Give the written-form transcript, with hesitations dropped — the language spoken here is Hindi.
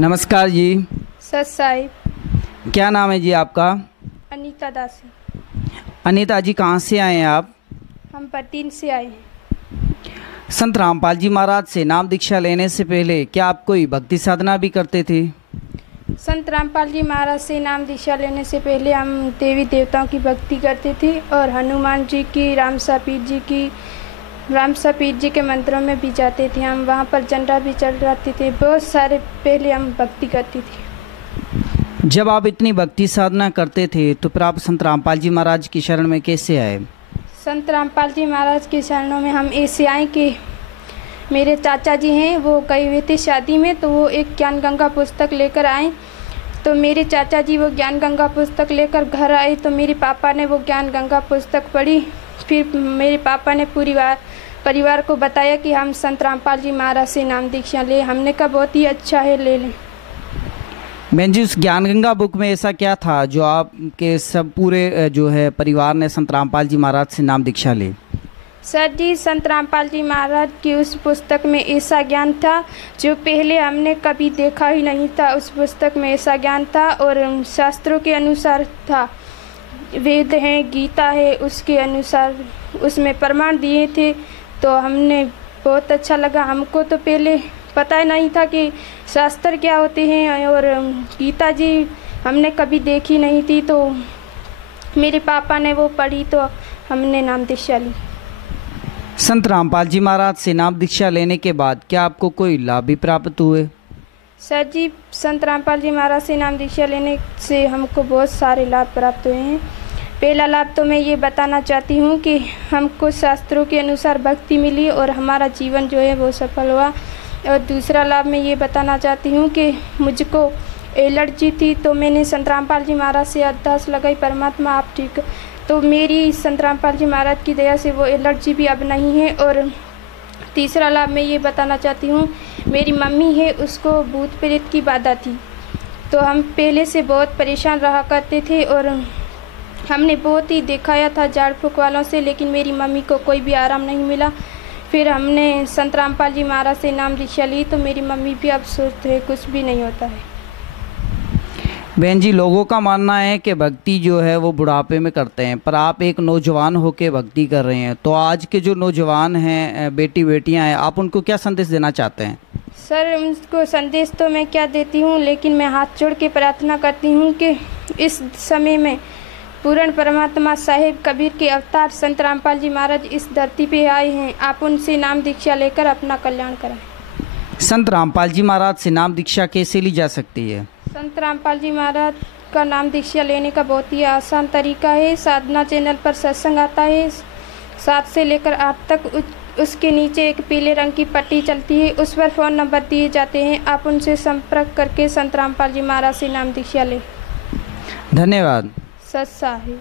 नमस्कार जी। सत साहिब। क्या नाम है जी आपका? अनीता दासी। अनीता जी, कहाँ से आए हैं आप? हम पटीन से आए हैं। संत रामपाल जी महाराज से नाम दीक्षा लेने से पहले क्या आप कोई भक्ति साधना भी करते थे? संत रामपाल जी महाराज से नाम दीक्षा लेने से पहले हम देवी देवताओं की भक्ति करते थे और हनुमान जी की, रामसा पीर जी के मंत्रों में भी जाते थे। हम वहाँ पर झंडा भी चढ़ जाते थे। बहुत सारे पहले हम भक्ति करते थे। जब आप इतनी भक्ति साधना करते थे तो फिर आप संत रामपाल जी महाराज की शरण में कैसे आए? संत रामपाल जी महाराज के शरणों में हम ऐसे आए कि मेरे चाचा जी हैं, वो गए हुए थे शादी में, तो वो एक ज्ञान गंगा पुस्तक लेकर आए। तो मेरे चाचा जी वो ज्ञान गंगा पुस्तक लेकर घर आए तो मेरे पापा ने वो ज्ञान गंगा पुस्तक पढ़ी। फिर मेरे पापा ने पूरी परिवार को बताया कि हम संत रामपाल जी महाराज से नाम दीक्षा ले। हमने कहा बहुत ही अच्छा है, ले लें। बहन जी, उस ज्ञान गंगा बुक में ऐसा क्या था जो आपके सब पूरे जो है परिवार ने संत रामपाल जी महाराज से नाम दीक्षा ली? सर जी, संत रामपाल जी महाराज की उस पुस्तक में ऐसा ज्ञान था जो पहले हमने कभी देखा ही नहीं था। उस पुस्तक में ऐसा ज्ञान था और शास्त्रों के अनुसार था। वेद हैं, गीता है, उसके अनुसार उसमें प्रमाण दिए थे। तो हमने बहुत अच्छा लगा। हमको तो पहले पता ही नहीं था कि शास्त्र क्या होते हैं और गीता जी हमने कभी देखी नहीं थी। तो मेरे पापा ने वो पढ़ी तो हमने नाम दीक्षा ली। संत रामपाल जी महाराज से नाम दीक्षा लेने के बाद क्या आपको कोई लाभ भी प्राप्त हुए? सर जी, संत रामपाल जी महाराज से नाम दीक्षा लेने से हमको बहुत सारे लाभ प्राप्त हुए हैं। पहला लाभ तो मैं ये बताना चाहती हूँ कि हमको शास्त्रों के अनुसार भक्ति मिली और हमारा जीवन जो है वो सफल हुआ। और दूसरा लाभ मैं ये बताना चाहती हूँ कि मुझको एलर्जी थी, तो मैंने संत रामपाल जी महाराज से अरदास लगाई, परमात्मा आप ठीक। तो मेरी संत रामपाल जी महाराज की दया से वो एलर्जी भी अब नहीं है। और तीसरा लाभ मैं ये बताना चाहती हूँ, मेरी मम्मी है, उसको भूत प्रेत की बाधा थी। तो हम पहले से बहुत परेशान रहा करते थे और हमने बहुत ही दिखाया था झाड़ फूँक वालों से, लेकिन मेरी मम्मी को कोई भी आराम नहीं मिला। फिर हमने संत रामपाल जी महाराज से नाम दीक्षा ली तो मेरी मम्मी भी अब स्वस्थ है, कुछ भी नहीं होता है। बहन जी, लोगों का मानना है कि भक्ति जो है वो बुढ़ापे में करते हैं, पर आप एक नौजवान होकर भक्ति कर रहे हैं। तो आज के जो नौजवान हैं, बेटी बेटियां हैं, आप उनको क्या संदेश देना चाहते हैं? सर, उनको संदेश तो मैं क्या देती हूँ, लेकिन मैं हाथ जोड़ के प्रार्थना करती हूँ कि इस समय में पूर्ण परमात्मा साहिब कबीर के अवतार संत रामपाल जी महाराज इस धरती पे आए हैं। आप उनसे नाम दीक्षा लेकर अपना कल्याण कराएं। संत रामपाल जी महाराज से नाम दीक्षा कैसे ली जा सकती है? संत रामपाल जी महाराज का नाम दीक्षा लेने का बहुत ही आसान तरीका है। साधना चैनल पर सत्संग आता है 7 से लेकर 8 तक। उसके नीचे एक पीले रंग की पट्टी चलती है, उस पर फ़ोन नंबर दिए जाते हैं। आप उनसे संपर्क करके संत रामपाल जी महाराज से नाम दीक्षा लें। धन्यवाद। सत साहिब।